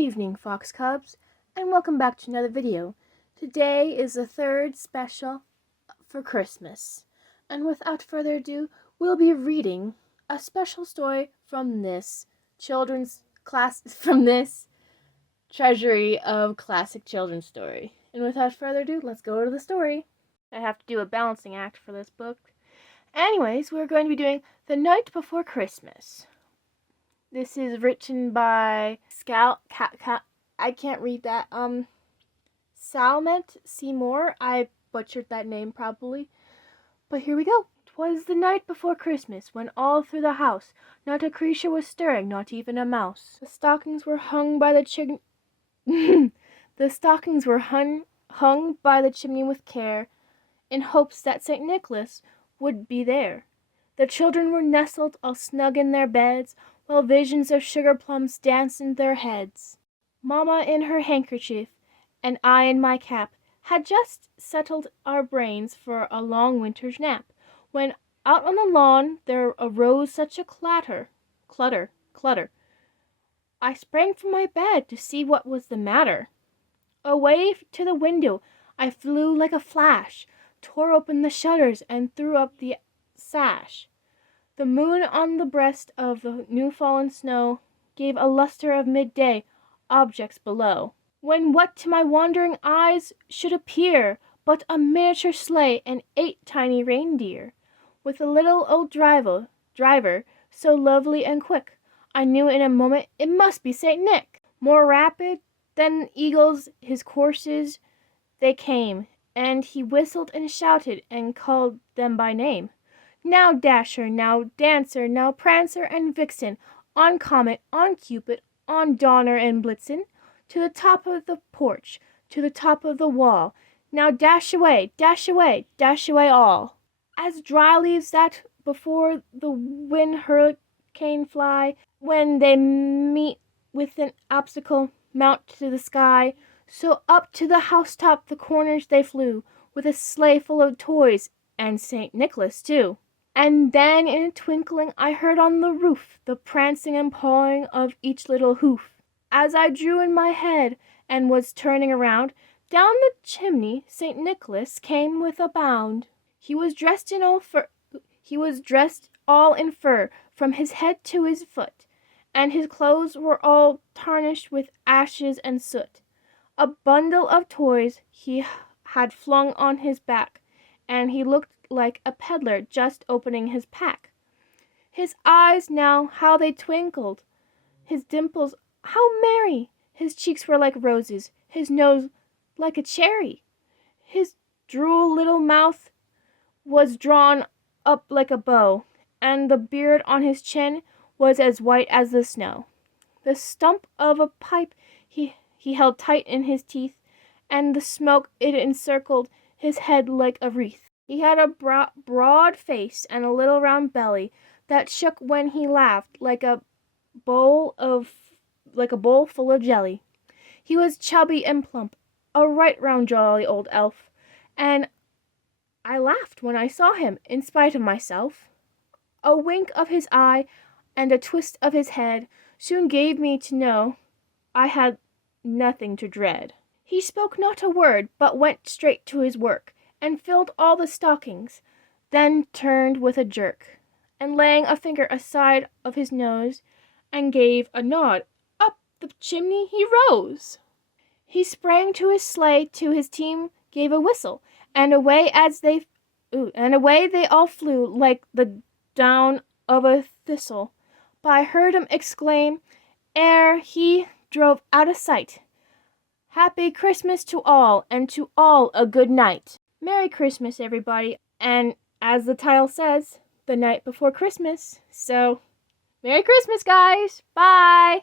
evening, Foxcubs, and welcome back to another video. Today is the third special for Christmas, and without further ado, we'll be reading a special story from this Treasury of classic children's story. And without further ado, let's go to the story. I have to do a balancing act for this book. Anyways, we're going to be doing The Night Before Christmas. This is written by I can't read that. Clement C. I butchered that name probably. But here we go. 'Twas the night before Christmas, when all through the house not a creature was stirring, not even a mouse. The stockings were hung by the hung by the chimney with care, in hopes that St. Nicholas would be there. The children were nestled all snug in their beds, while visions of sugar plums danced in their heads. Mamma in her handkerchief, and I in my cap, had just settled our brains for a long winter's nap, when out on the lawn there arose such a clutter. I sprang from my bed to see what was the matter. Away to the window I flew like a flash, tore open the shutters and threw up the sash. The moon on the breast of the new-fallen snow gave a lustre of midday objects below, when what to my wondering eyes should appear but a miniature sleigh and 8 tiny reindeer, with a little old driver, so lovely and quick, I knew in a moment it must be St. Nick. More rapid than eagles his courses they came, and he whistled and shouted and called them by name. Now Dasher, now Dancer, now Prancer and Vixen, on Comet, on Cupid, on Donner and Blitzen, to the top of the porch, to the top of the wall. Now dash away, dash away, dash away all. As dry leaves that before the wind hurricane fly, when they meet with an obstacle, mount to the sky, so up to the housetop the corners they flew, with a sleigh full of toys, and St. Nicholas too. And then in a twinkling I heard on the roof the prancing and pawing of each little hoof. As I drew in my head and was turning around, down the chimney St. Nicholas came with a bound. He was dressed all in fur from his head to his foot, and his clothes were all tarnished with ashes and soot. A bundle of toys he had flung on his back, and he looked like a peddler just opening his pack. His eyes now, how they twinkled, his dimples, how merry! His cheeks were like roses, his nose like a cherry. His droll little mouth was drawn up like a bow, and the beard on his chin was as white as the snow. The stump of a pipe he held tight in his teeth, and the smoke it encircled his head like a wreath. He had a broad face and a little round belly that shook when he laughed like a bowl full of jelly. He was chubby and plump, a right round jolly old elf, and I laughed when I saw him, in spite of myself. A wink of his eye and a twist of his head soon gave me to know I had nothing to dread. He spoke not a word, but went straight to his work, and filled all the stockings, then turned with a jerk, and laying a finger aside of his nose, and gave a nod, up the chimney he rose. He sprang to his sleigh, to his team gave a whistle, and away they all flew like the down of a thistle. But I heard him exclaim, ere he drove out of sight, "Happy Christmas to all, and to all a good night." Merry Christmas, everybody, and as the title says, the night before Christmas. So, Merry Christmas, guys! Bye!